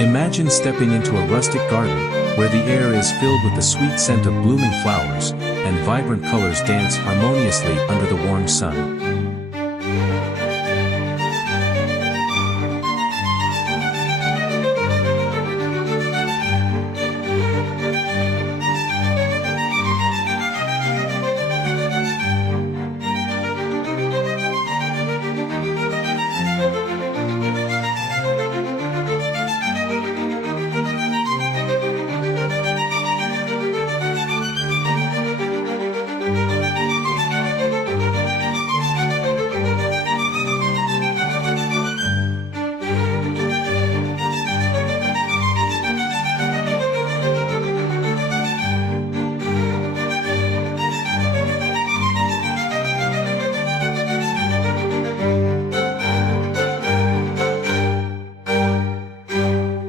Imagine stepping into a rustic garden, where the air is filled with the sweet scent of blooming flowers, and vibrant colors dance harmoniously under the warm sun.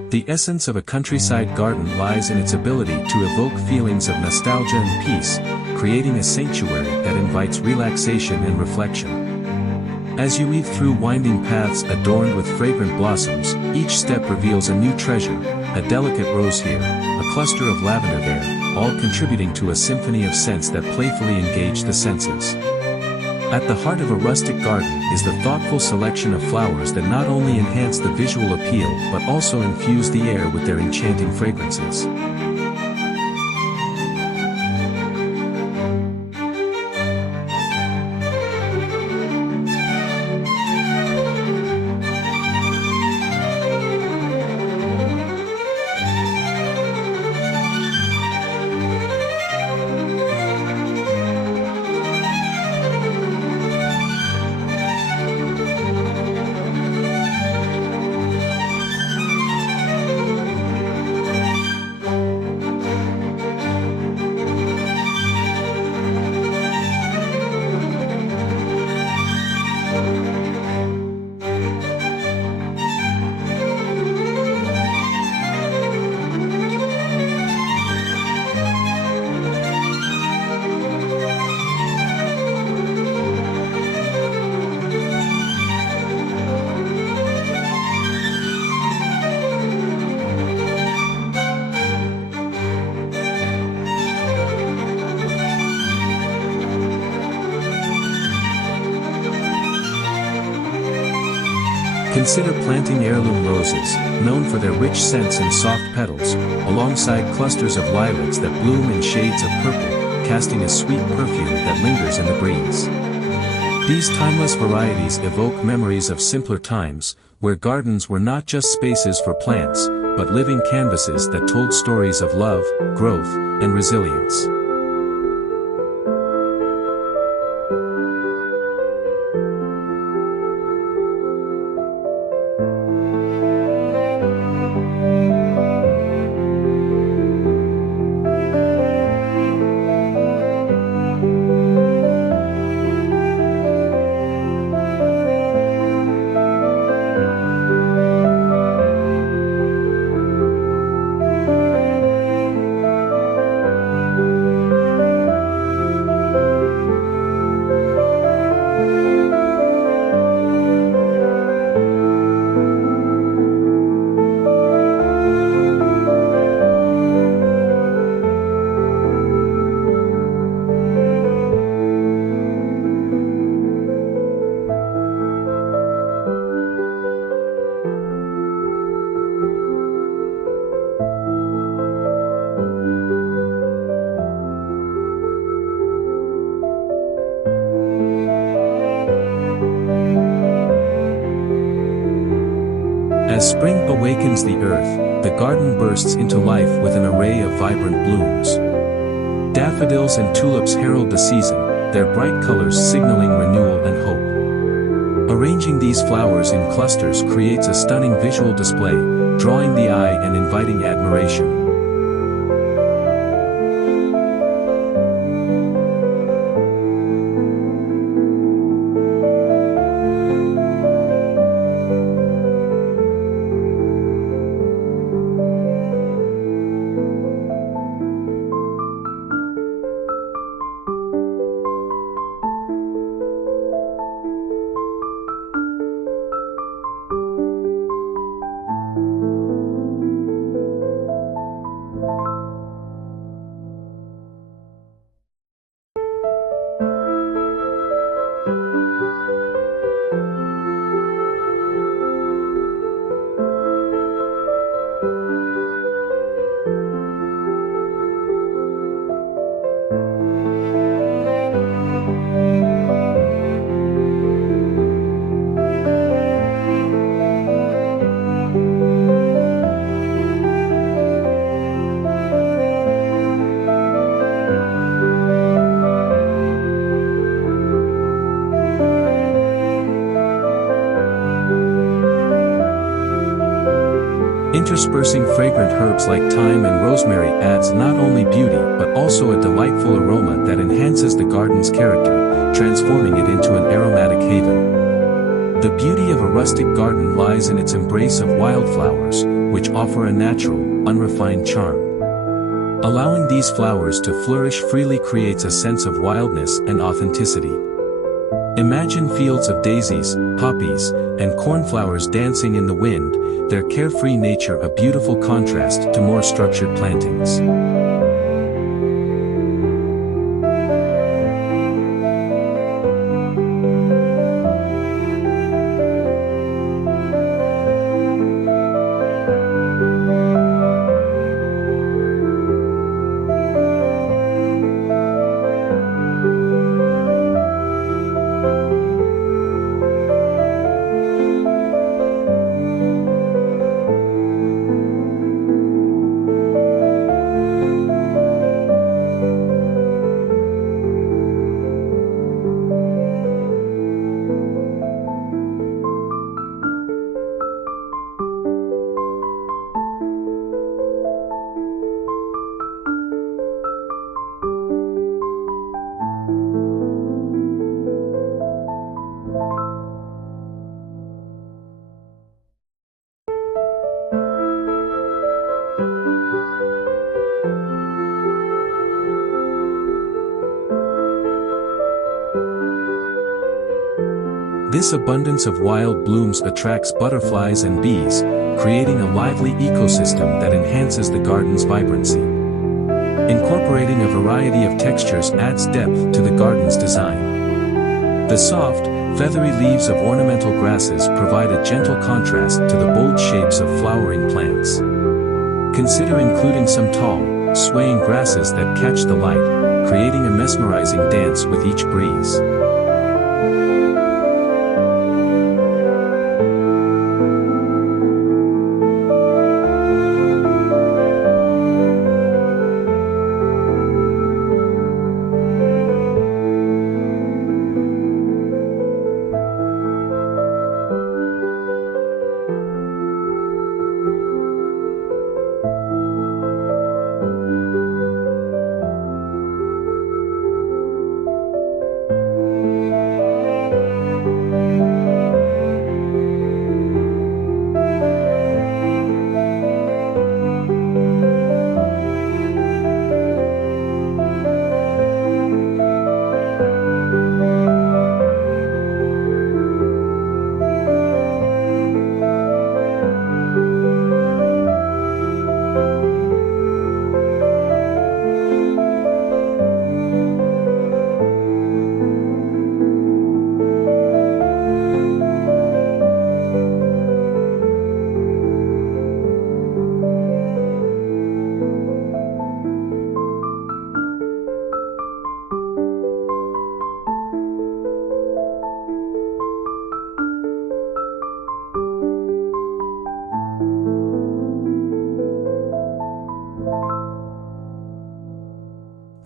The essence of a countryside garden lies in its ability to evoke feelings of nostalgia and peace, creating a sanctuary that invites relaxation and reflection. As you weave through winding paths adorned with fragrant blossoms, each step reveals a new treasure, a delicate rose here, a cluster of lavender there, all contributing to a symphony of scents that playfully engage the senses. At the heart of a rustic garden is the thoughtful selection of flowers that not only enhance the visual appeal but also infuse the air with their enchanting fragrances. Consider planting heirloom roses, known for their rich scents and soft petals, alongside clusters of lilacs that bloom in shades of purple, casting a sweet perfume that lingers in the breeze. These timeless varieties evoke memories of simpler times, where gardens were not just spaces for plants, but living canvases that told stories of love, growth, and resilience. As spring awakens the earth, the garden bursts into life with an array of vibrant blooms. Daffodils and tulips herald the season, their bright colors signaling renewal and hope. Arranging these flowers in clusters creates a stunning visual display, drawing the eye and inviting admiration. Interspersing fragrant herbs like thyme and rosemary adds not only beauty but also a delightful aroma that enhances the garden's character, transforming it into an aromatic haven. The beauty of a rustic garden lies in its embrace of wildflowers, which offer a natural, unrefined charm. Allowing these flowers to flourish freely creates a sense of wildness and authenticity. Imagine fields of daisies, poppies, and cornflowers dancing in the wind, their carefree nature a beautiful contrast to more structured plantings. This abundance of wild blooms attracts butterflies and bees, creating a lively ecosystem that enhances the garden's vibrancy. Incorporating a variety of textures adds depth to the garden's design. The soft, feathery leaves of ornamental grasses provide a gentle contrast to the bold shapes of flowering plants. Consider including some tall, swaying grasses that catch the light, creating a mesmerizing dance with each breeze.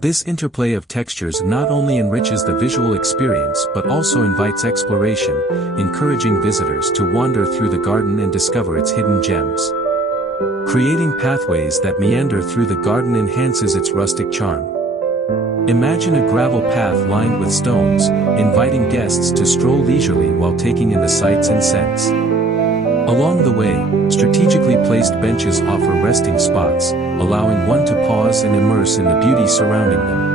This interplay of textures not only enriches the visual experience but also invites exploration, encouraging visitors to wander through the garden and discover its hidden gems. Creating pathways that meander through the garden enhances its rustic charm. Imagine a gravel path lined with stones, inviting guests to stroll leisurely while taking in the sights and scents. Along the way, strategically placed benches offer resting spots, allowing one to pause and immerse in the beauty surrounding them.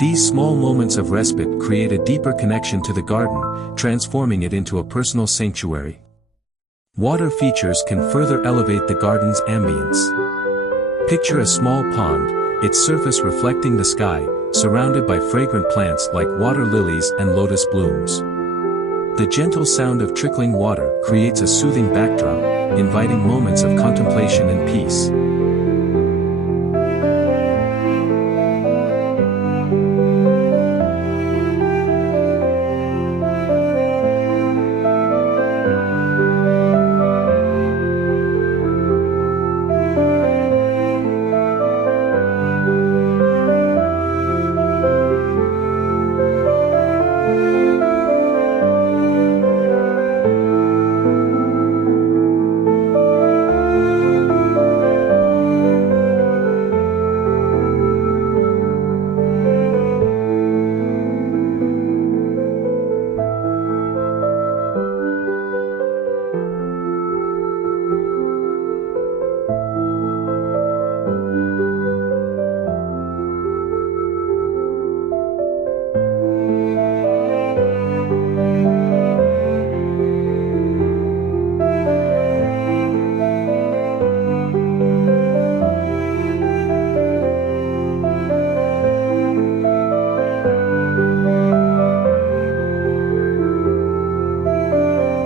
These small moments of respite create a deeper connection to the garden, transforming it into a personal sanctuary. Water features can further elevate the garden's ambience. Picture a small pond, its surface reflecting the sky, surrounded by fragrant plants like water lilies and lotus blooms. The gentle sound of trickling water creates a soothing backdrop, inviting moments of contemplation and peace.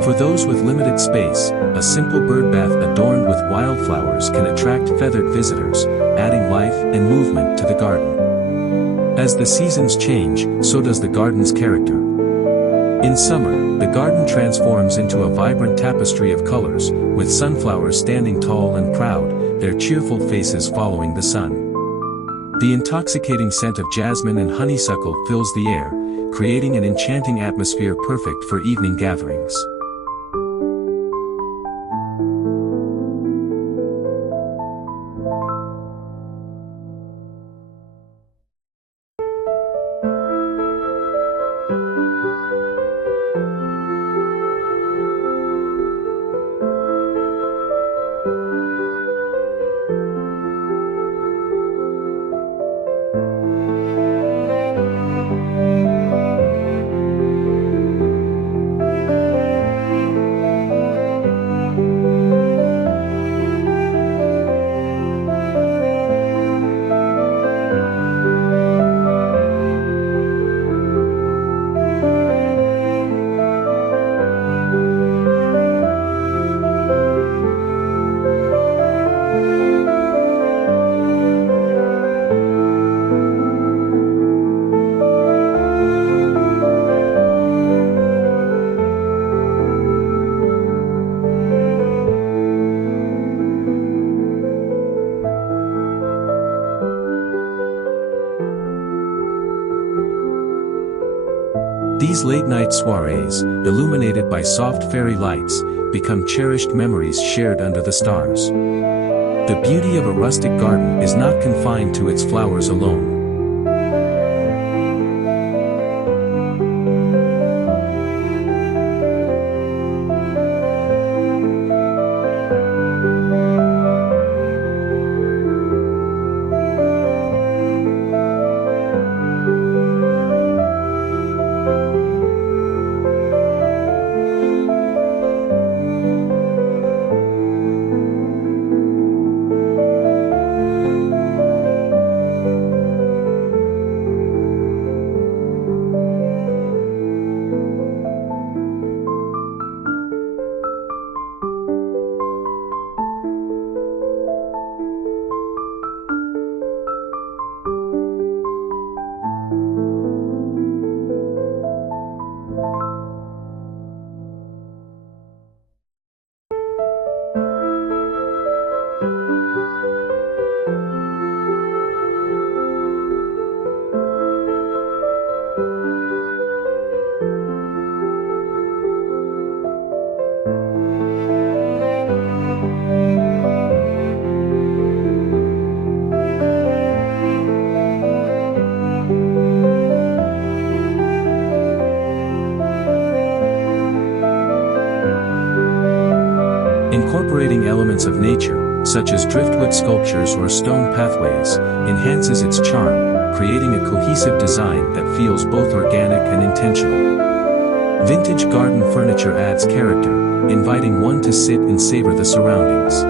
For those with limited space, a simple bird bath adorned with wildflowers can attract feathered visitors, adding life and movement to the garden. As the seasons change, so does the garden's character. In summer, the garden transforms into a vibrant tapestry of colors, with sunflowers standing tall and proud, their cheerful faces following the sun. The intoxicating scent of jasmine and honeysuckle fills the air, creating an enchanting atmosphere perfect for evening gatherings. These late-night soirees, illuminated by soft fairy lights, become cherished memories shared under the stars. The beauty of a rustic garden is not confined to its flowers alone. Incorporating elements of nature, such as driftwood sculptures or stone pathways, enhances its charm, creating a cohesive design that feels both organic and intentional. Vintage garden furniture adds character, inviting one to sit and savor the surroundings.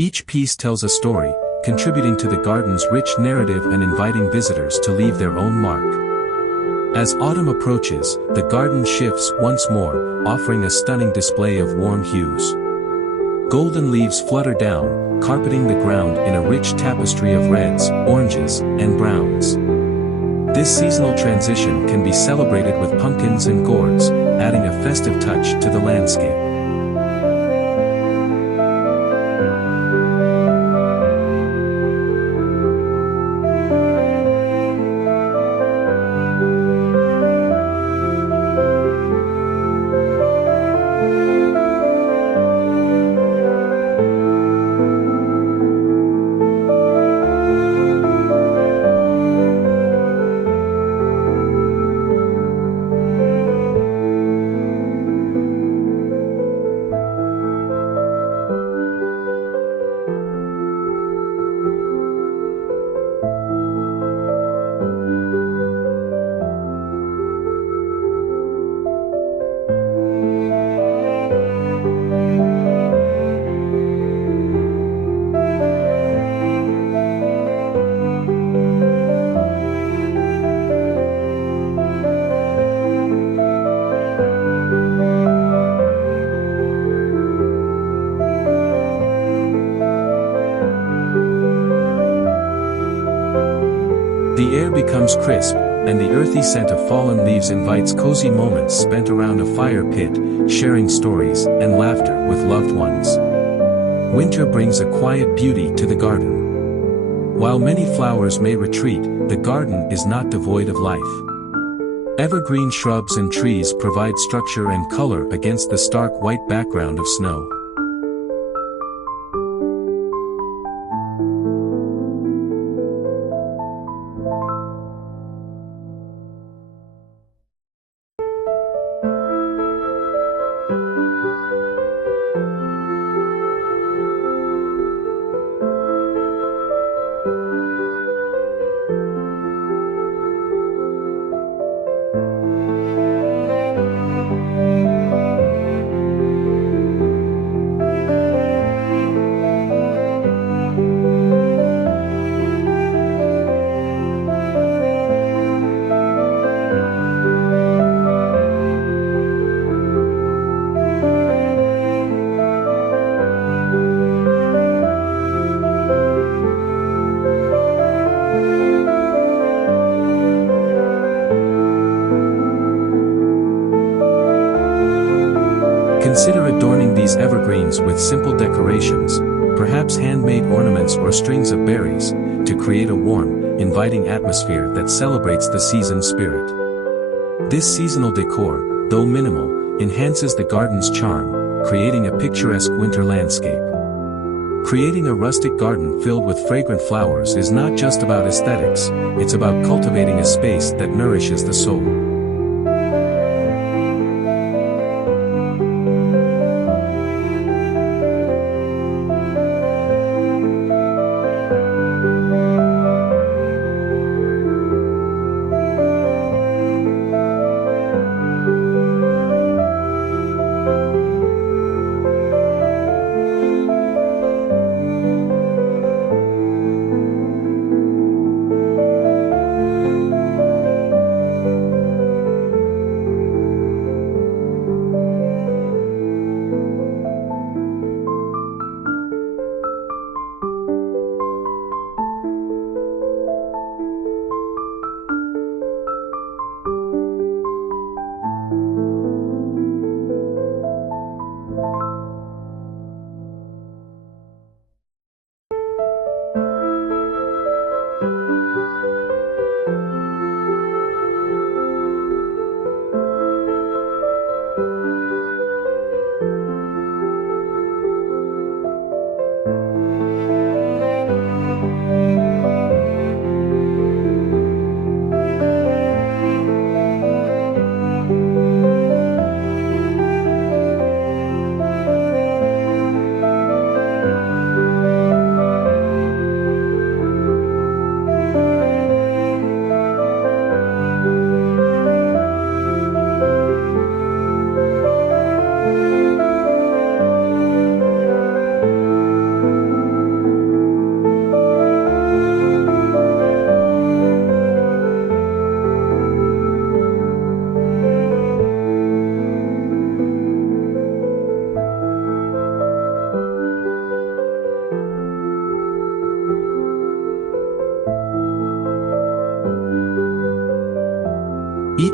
Each piece tells a story, contributing to the garden's rich narrative and inviting visitors to leave their own mark. As autumn approaches, the garden shifts once more, offering a stunning display of warm hues. Golden leaves flutter down, carpeting the ground in a rich tapestry of reds, oranges, and browns. This seasonal transition can be celebrated with pumpkins and gourds, adding a festive touch to the landscape. The air becomes crisp, and the earthy scent of fallen leaves invites cozy moments spent around a fire pit, sharing stories and laughter with loved ones. Winter brings a quiet beauty to the garden. While many flowers may retreat, the garden is not devoid of life. Evergreen shrubs and trees provide structure and color against the stark white background of snow. Consider adorning these evergreens with simple decorations, perhaps handmade ornaments or strings of berries, to create a warm, inviting atmosphere that celebrates the season's spirit. This seasonal decor, though minimal, enhances the garden's charm, creating a picturesque winter landscape. Creating a rustic garden filled with fragrant flowers is not just about aesthetics, it's about cultivating a space that nourishes the soul.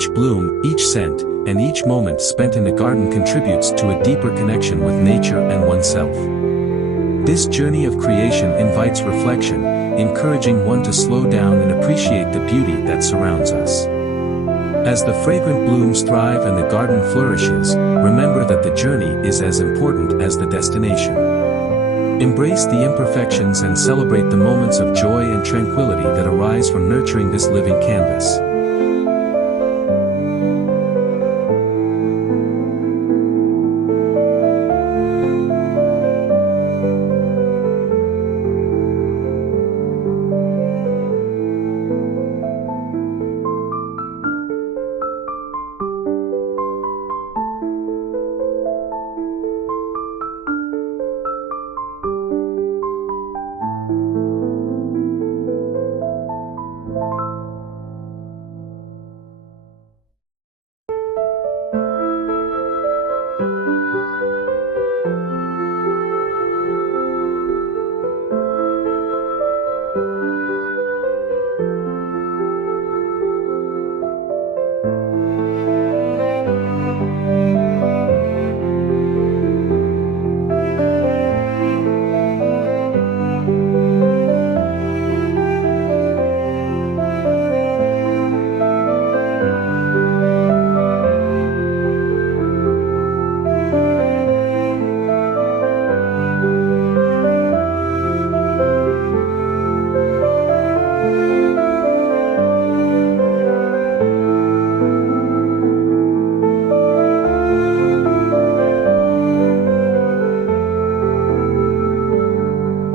Each bloom, each scent, and each moment spent in the garden contributes to a deeper connection with nature and oneself. This journey of creation invites reflection, encouraging one to slow down and appreciate the beauty that surrounds us. As the fragrant blooms thrive and the garden flourishes, remember that the journey is as important as the destination. Embrace the imperfections and celebrate the moments of joy and tranquility that arise from nurturing this living canvas.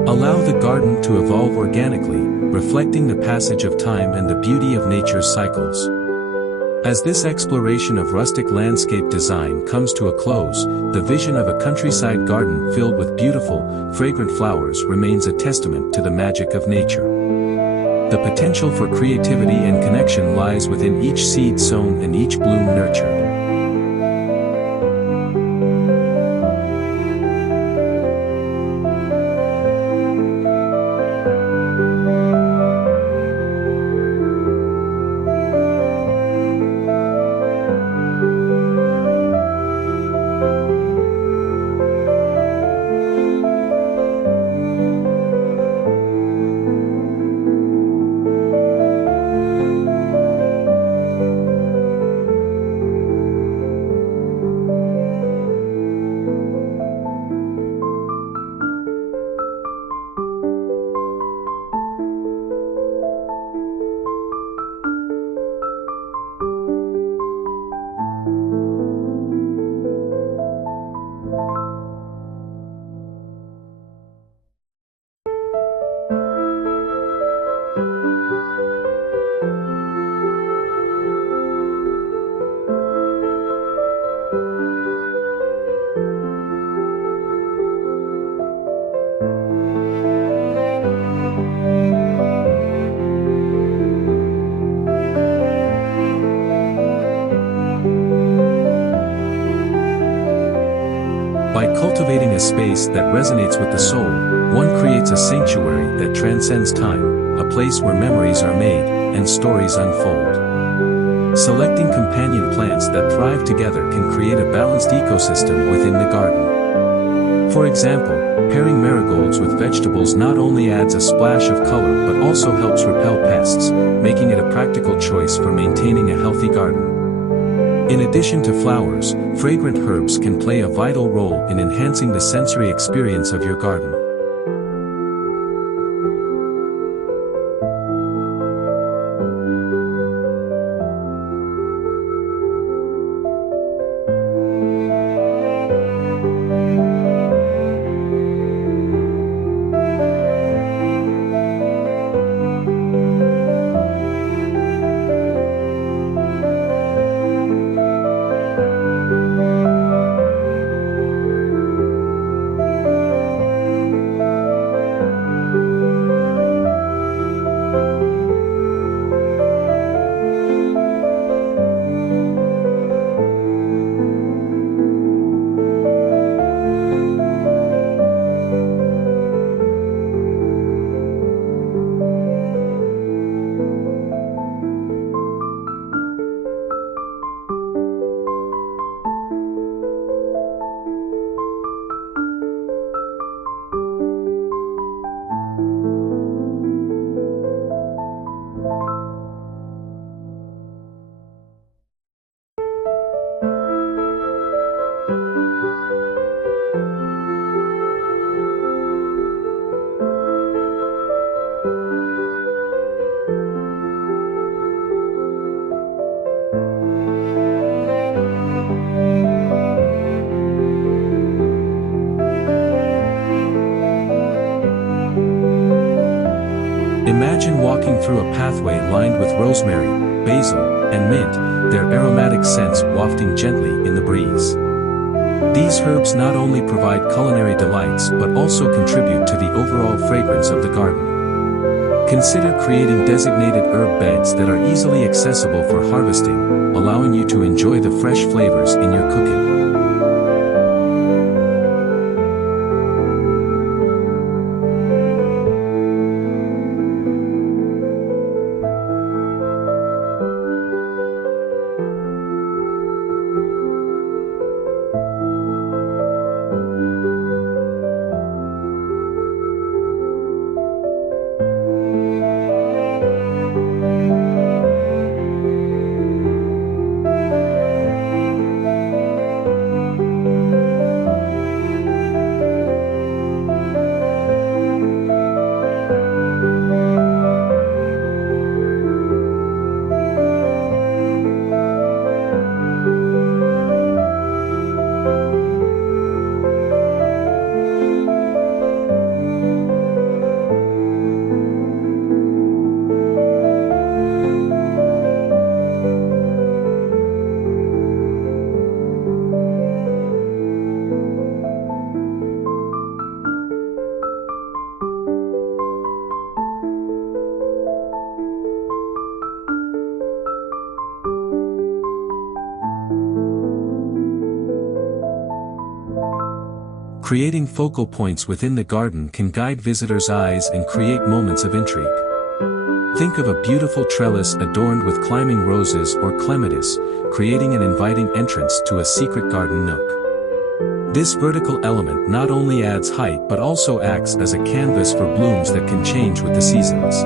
Allow the garden to evolve organically, reflecting the passage of time and the beauty of nature's cycles. As this exploration of rustic landscape design comes to a close, the vision of a countryside garden filled with beautiful, fragrant flowers remains a testament to the magic of nature. The potential for creativity and connection lies within each seed sown and each bloom nurtured. By cultivating a space that resonates with the soul, one creates a sanctuary that transcends time, a place where memories are made, and stories unfold. Selecting companion plants that thrive together can create a balanced ecosystem within the garden. For example, pairing marigolds with vegetables not only adds a splash of color but also helps repel pests, making it a practical choice for maintaining a healthy garden. In addition to flowers, fragrant herbs can play a vital role in enhancing the sensory experience of your garden. Imagine walking through a pathway lined with rosemary, basil, and mint, their aromatic scents wafting gently in the breeze. These herbs not only provide culinary delights but also contribute to the overall fragrance of the garden. Consider creating designated herb beds that are easily accessible for harvesting, allowing you to enjoy the fresh flavors in your cooking. Creating focal points within the garden can guide visitors' eyes and create moments of intrigue. Think of a beautiful trellis adorned with climbing roses or clematis, creating an inviting entrance to a secret garden nook. This vertical element not only adds height but also acts as a canvas for blooms that can change with the seasons.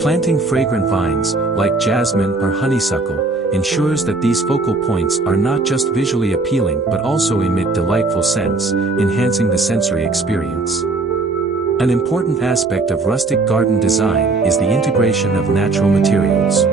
Planting fragrant vines, like jasmine or honeysuckle, ensures that these focal points are not just visually appealing but also emit delightful scents, enhancing the sensory experience. An important aspect of rustic garden design is the integration of natural materials.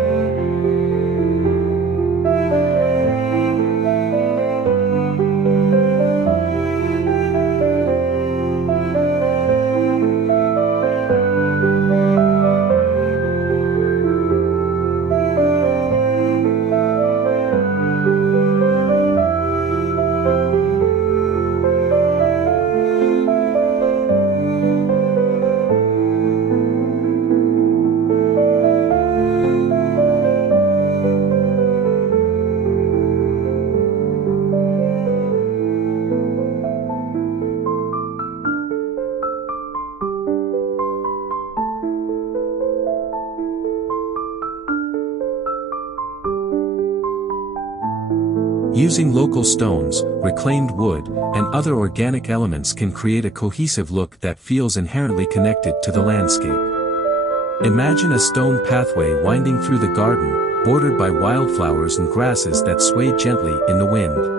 Using local stones, reclaimed wood, and other organic elements can create a cohesive look that feels inherently connected to the landscape. Imagine a stone pathway winding through the garden, bordered by wildflowers and grasses that sway gently in the wind.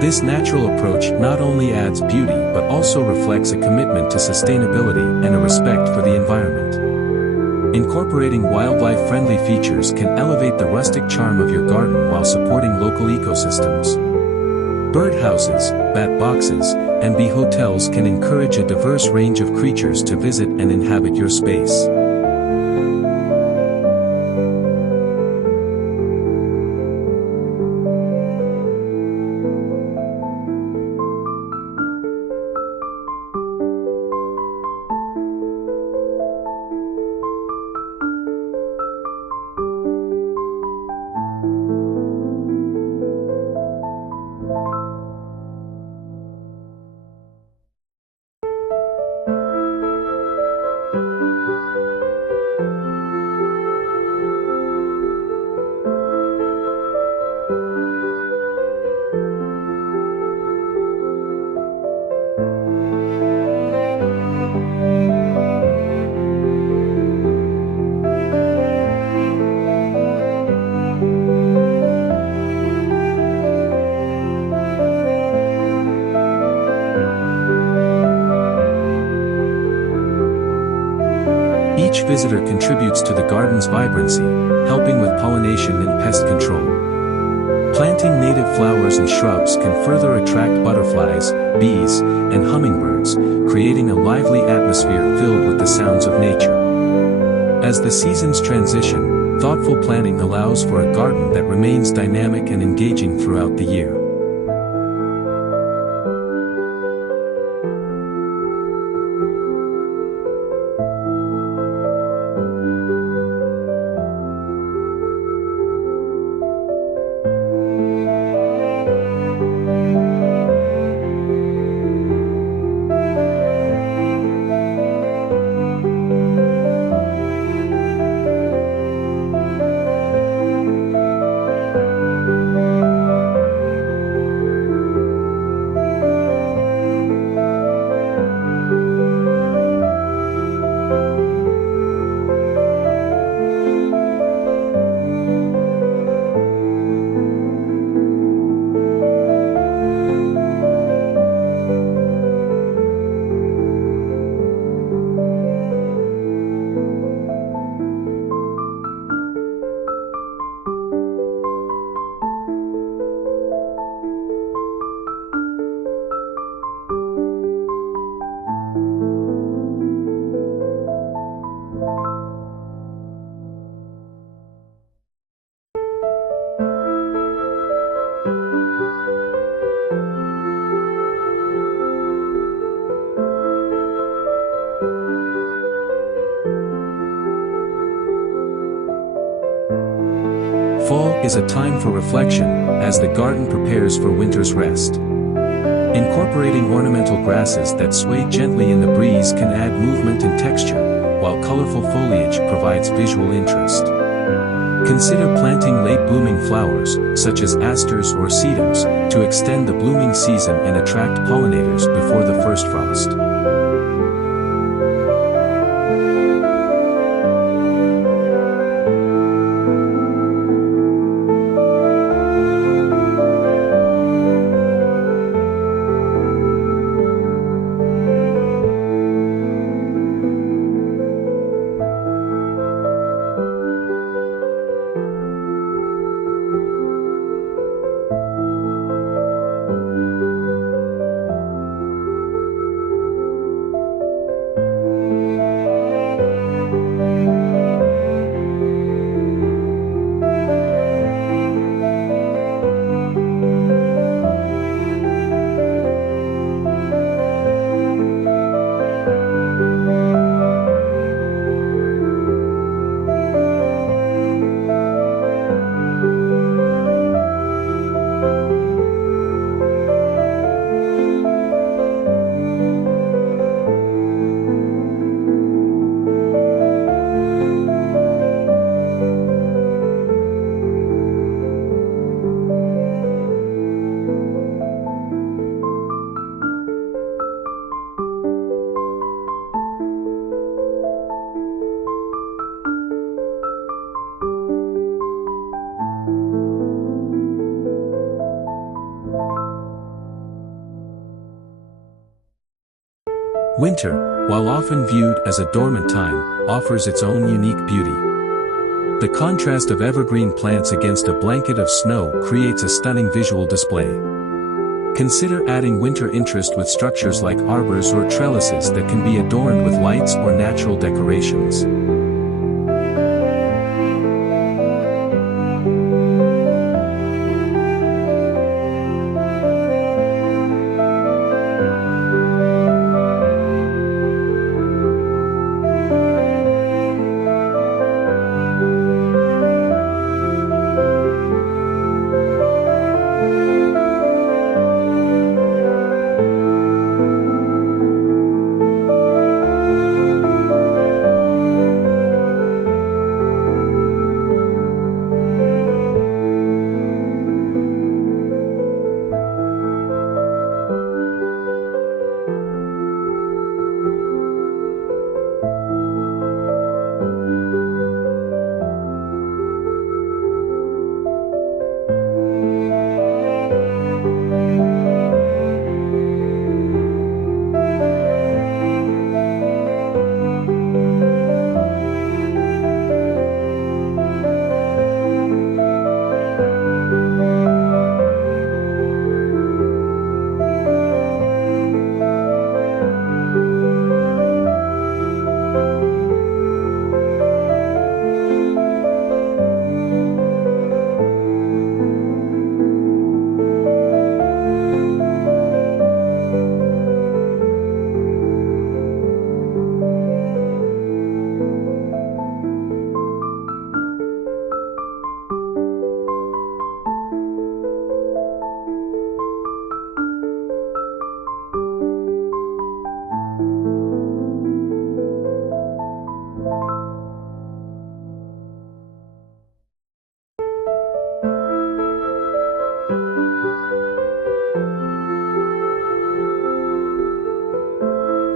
This natural approach not only adds beauty but also reflects a commitment to sustainability and a respect for the environment. Incorporating wildlife-friendly features can elevate the rustic charm of your garden while supporting local ecosystems. Birdhouses, bat boxes, and bee hotels can encourage a diverse range of creatures to visit and inhabit your space. Each visitor contributes to the garden's vibrancy, helping with pollination and pest control. Planting native flowers and shrubs can further attract butterflies, bees, and hummingbirds, creating a lively atmosphere filled with the sounds of nature. As the seasons transition, thoughtful planning allows for a garden that remains dynamic and engaging throughout the year. Fall is a time for reflection, as the garden prepares for winter's rest. Incorporating ornamental grasses that sway gently in the breeze can add movement and texture, while colorful foliage provides visual interest. Consider planting late-blooming flowers, such as asters or sedums, to extend the blooming season and attract pollinators before the first frost. Winter, while often viewed as a dormant time, offers its own unique beauty. The contrast of evergreen plants against a blanket of snow creates a stunning visual display. Consider adding winter interest with structures like arbors or trellises that can be adorned with lights or natural decorations.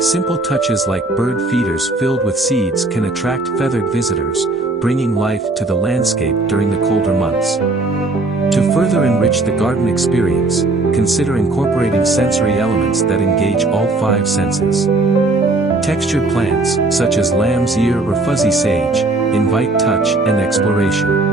Simple touches like bird feeders filled with seeds can attract feathered visitors, bringing life to the landscape during the colder months. To further enrich the garden experience, consider incorporating sensory elements that engage all five senses. Textured plants, such as lamb's ear or fuzzy sage, invite touch and exploration.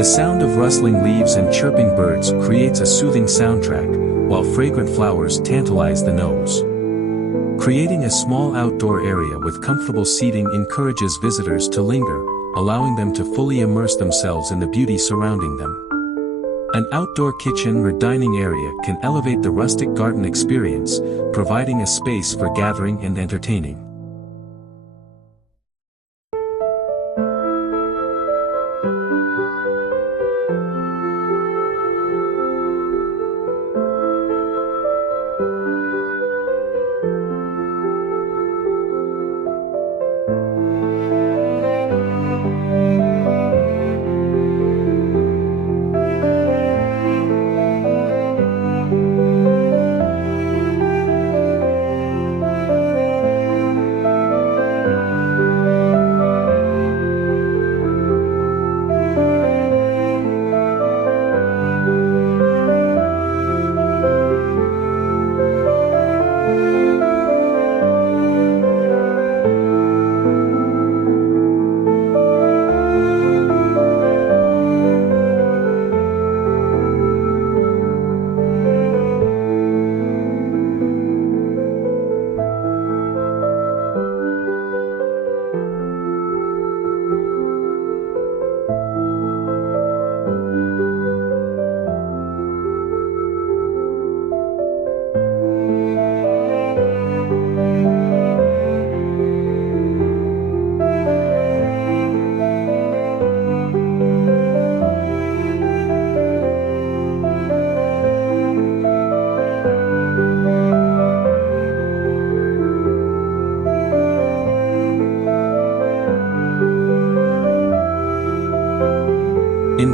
The sound of rustling leaves and chirping birds creates a soothing soundtrack, while fragrant flowers tantalize the nose. Creating a small outdoor area with comfortable seating encourages visitors to linger, allowing them to fully immerse themselves in the beauty surrounding them. An outdoor kitchen or dining area can elevate the rustic garden experience, providing a space for gathering and entertaining.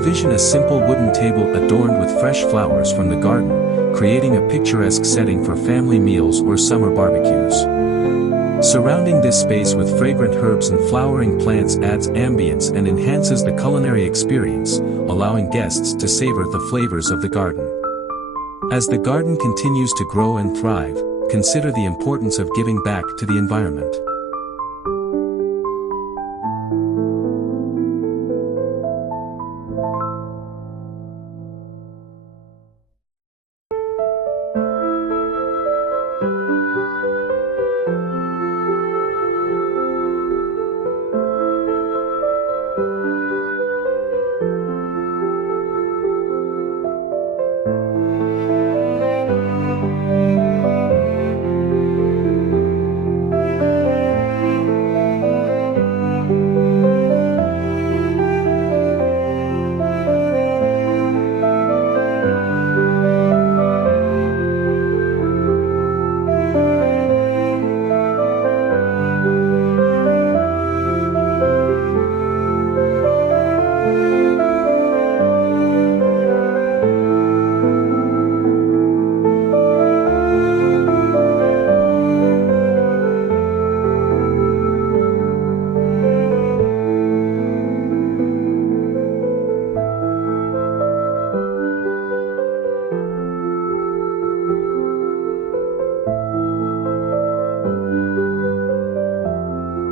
Envision a simple wooden table adorned with fresh flowers from the garden, creating a picturesque setting for family meals or summer barbecues. Surrounding this space with fragrant herbs and flowering plants adds ambience and enhances the culinary experience, allowing guests to savor the flavors of the garden. As the garden continues to grow and thrive, consider the importance of giving back to the environment.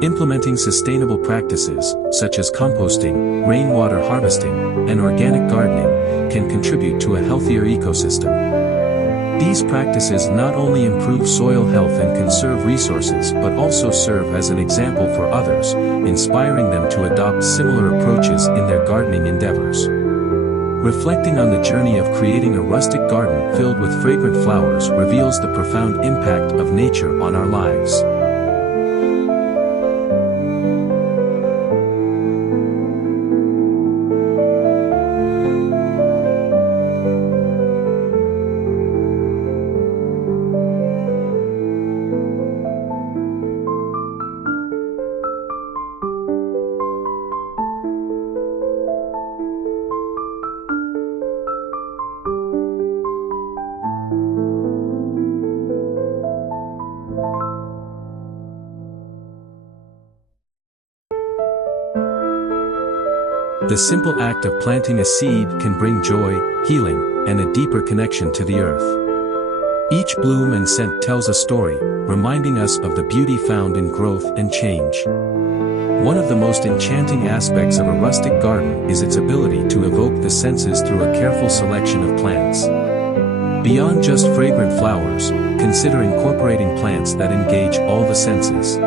Implementing sustainable practices, such as composting, rainwater harvesting, and organic gardening, can contribute to a healthier ecosystem. These practices not only improve soil health and conserve resources but also serve as an example for others, inspiring them to adopt similar approaches in their gardening endeavors. Reflecting on the journey of creating a rustic garden filled with fragrant flowers reveals the profound impact of nature on our lives. The simple act of planting a seed can bring joy, healing, and a deeper connection to the earth. Each bloom and scent tells a story, reminding us of the beauty found in growth and change. One of the most enchanting aspects of a rustic garden is its ability to evoke the senses through a careful selection of plants. Beyond just fragrant flowers, consider incorporating plants that engage all the senses.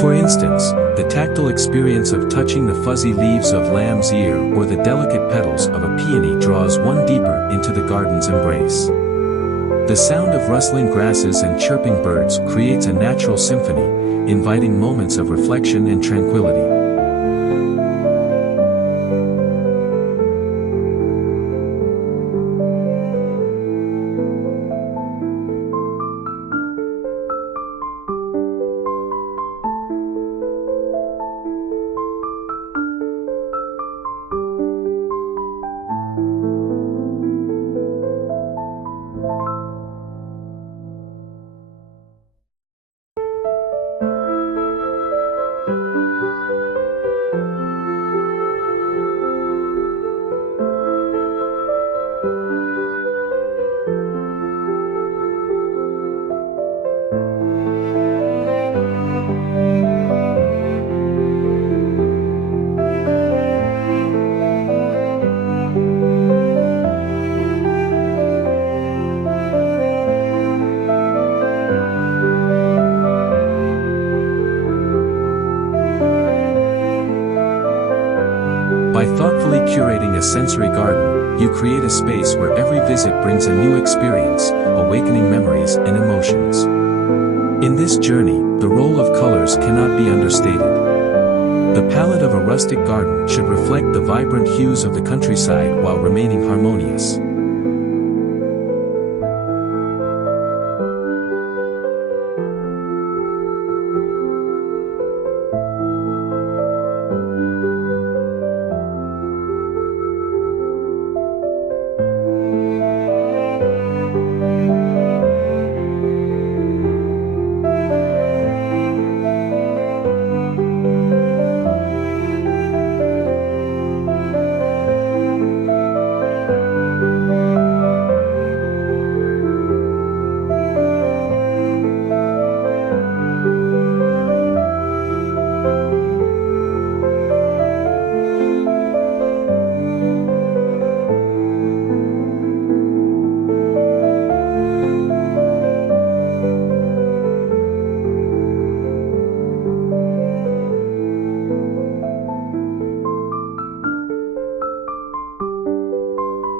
For instance, the tactile experience of touching the fuzzy leaves of lamb's ear or the delicate petals of a peony draws one deeper into the garden's embrace. The sound of rustling grasses and chirping birds creates a natural symphony, inviting moments of reflection and tranquility. By thoughtfully curating a sensory garden, you create a space where every visit brings a new experience, awakening memories and emotions. In this journey, the role of colors cannot be understated. The palette of a rustic garden should reflect the vibrant hues of the countryside while remaining harmonious.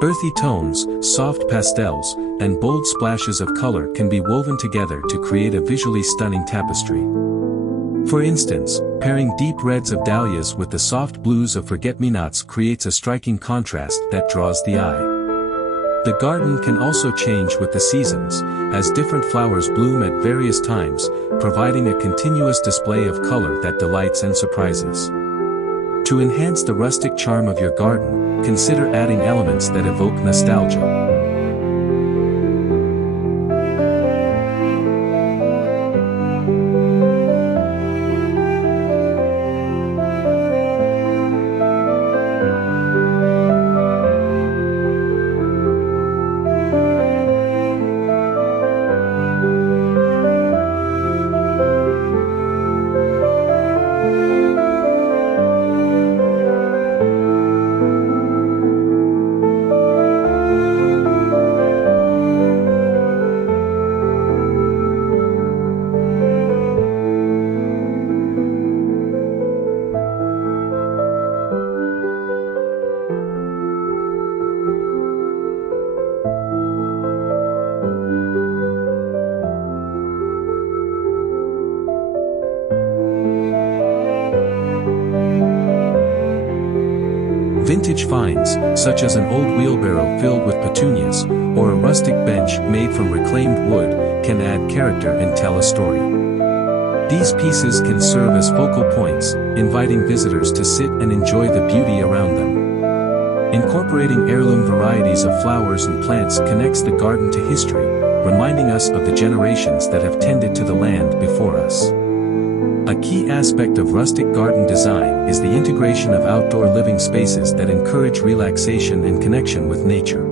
Earthy tones, soft pastels, and bold splashes of color can be woven together to create a visually stunning tapestry. For instance, pairing deep reds of dahlias with the soft blues of forget-me-nots creates a striking contrast that draws the eye. The garden can also change with the seasons, as different flowers bloom at various times, providing a continuous display of color that delights and surprises. To enhance the rustic charm of your garden, consider adding elements that evoke nostalgia. Vintage finds, such as an old wheelbarrow filled with petunias, or a rustic bench made from reclaimed wood, can add character and tell a story. These pieces can serve as focal points, inviting visitors to sit and enjoy the beauty around them. Incorporating heirloom varieties of flowers and plants connects the garden to history, reminding us of the generations that have tended to the land before us. A key aspect of rustic garden design is the integration of outdoor living spaces that encourage relaxation and connection with nature.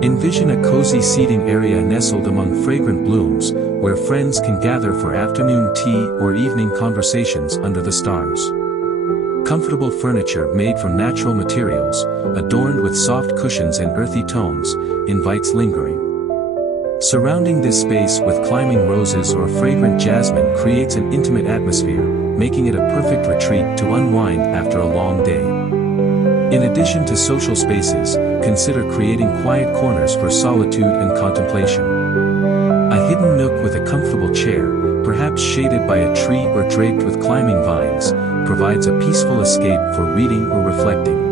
Envision a cozy seating area nestled among fragrant blooms, where friends can gather for afternoon tea or evening conversations under the stars. Comfortable furniture made from natural materials, adorned with soft cushions and earthy tones, invites lingering. Surrounding this space with climbing roses or fragrant jasmine creates an intimate atmosphere, making it a perfect retreat to unwind after a long day. In addition to social spaces, consider creating quiet corners for solitude and contemplation. A hidden nook with a comfortable chair, perhaps shaded by a tree or draped with climbing vines, provides a peaceful escape for reading or reflecting.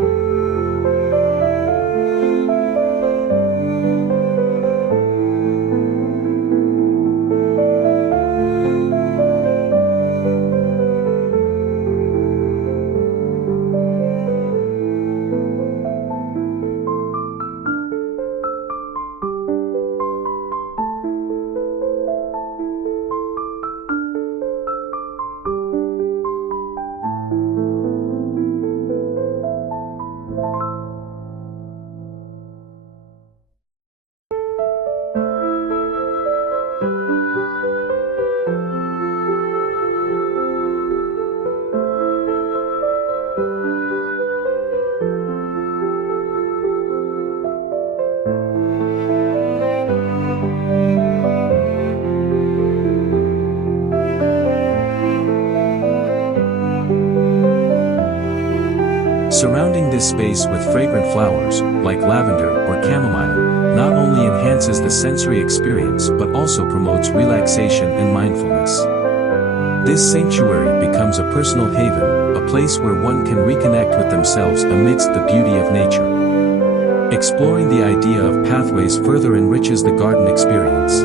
Surrounding this space with fragrant flowers, like lavender or chamomile, not only enhances the sensory experience but also promotes relaxation and mindfulness. This sanctuary becomes a personal haven, a place where one can reconnect with themselves amidst the beauty of nature. Exploring the idea of pathways further enriches the garden experience.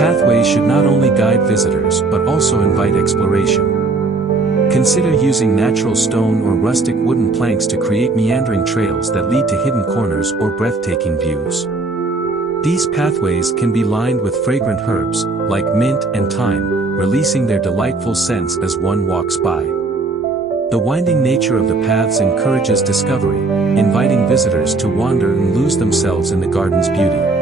Pathways should not only guide visitors but also invite exploration. Consider using natural stone or rustic wooden planks to create meandering trails that lead to hidden corners or breathtaking views. These pathways can be lined with fragrant herbs, like mint and thyme, releasing their delightful scents as one walks by. The winding nature of the paths encourages discovery, inviting visitors to wander and lose themselves in the garden's beauty.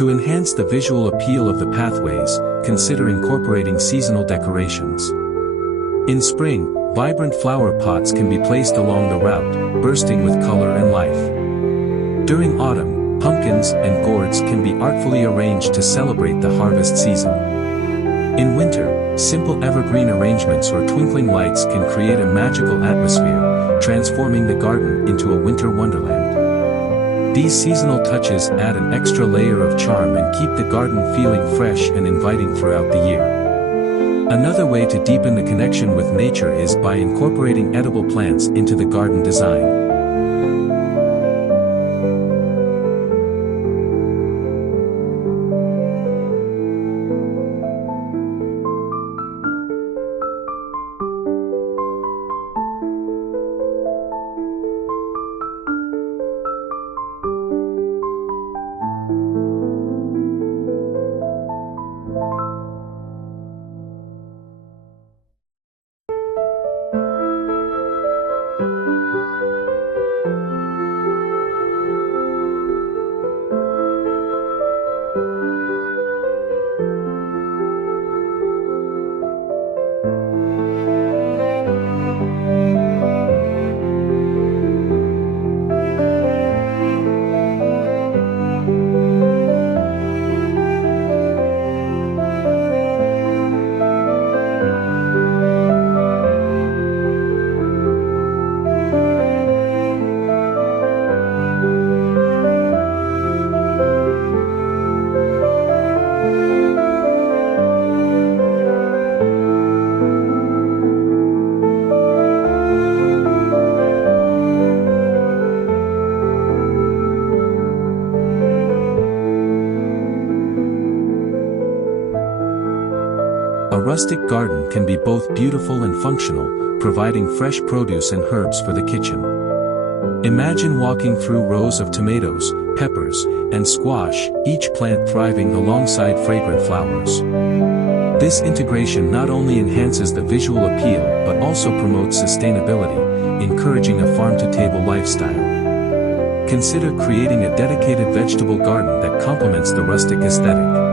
To enhance the visual appeal of the pathways, consider incorporating seasonal decorations. In spring, vibrant flower pots can be placed along the route, bursting with color and life. During autumn, pumpkins and gourds can be artfully arranged to celebrate the harvest season. In winter, simple evergreen arrangements or twinkling lights can create a magical atmosphere, transforming the garden into a winter wonderland. These seasonal touches add an extra layer of charm and keep the garden feeling fresh and inviting throughout the year. Another way to deepen the connection with nature is by incorporating edible plants into the garden design. A rustic garden can be both beautiful and functional, providing fresh produce and herbs for the kitchen. Imagine walking through rows of tomatoes, peppers, and squash, each plant thriving alongside fragrant flowers. This integration not only enhances the visual appeal but also promotes sustainability, encouraging a farm-to-table lifestyle. Consider creating a dedicated vegetable garden that complements the rustic aesthetic.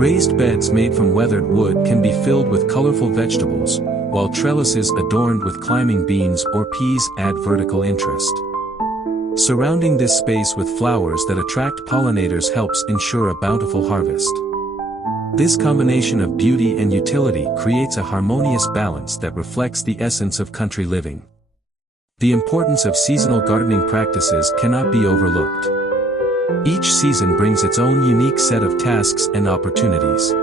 Raised beds made from weathered wood can be filled with colorful vegetables, while trellises adorned with climbing beans or peas add vertical interest. Surrounding this space with flowers that attract pollinators helps ensure a bountiful harvest. This combination of beauty and utility creates a harmonious balance that reflects the essence of country living. The importance of seasonal gardening practices cannot be overlooked. Each season brings its own unique set of tasks and opportunities.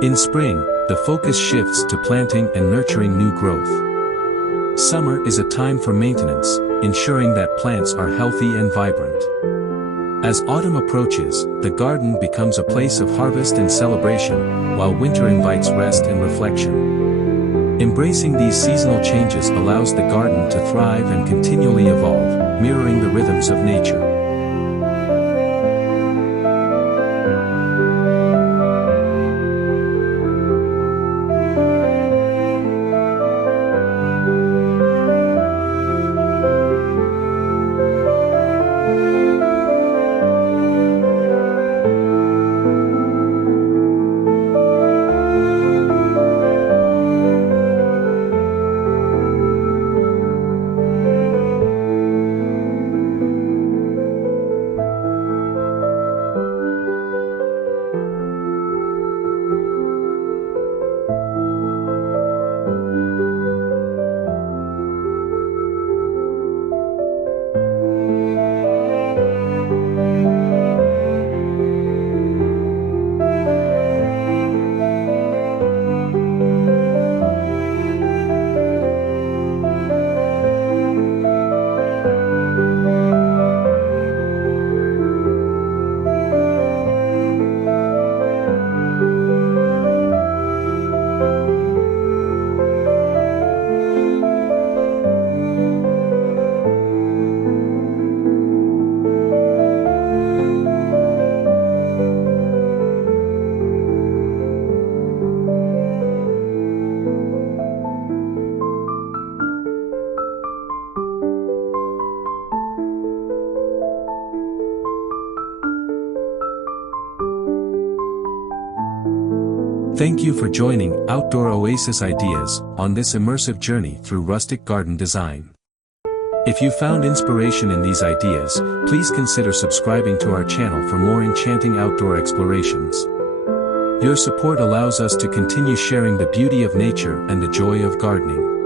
In spring, the focus shifts to planting and nurturing new growth. Summer is a time for maintenance, ensuring that plants are healthy and vibrant. As autumn approaches, the garden becomes a place of harvest and celebration, while winter invites rest and reflection. Embracing these seasonal changes allows the garden to thrive and continually evolve, mirroring the rhythms of nature. Thank you for joining Outdoor Oasis Ideas on this immersive journey through rustic garden design. If you found inspiration in these ideas, please consider subscribing to our channel for more enchanting outdoor explorations. Your support allows us to continue sharing the beauty of nature and the joy of gardening.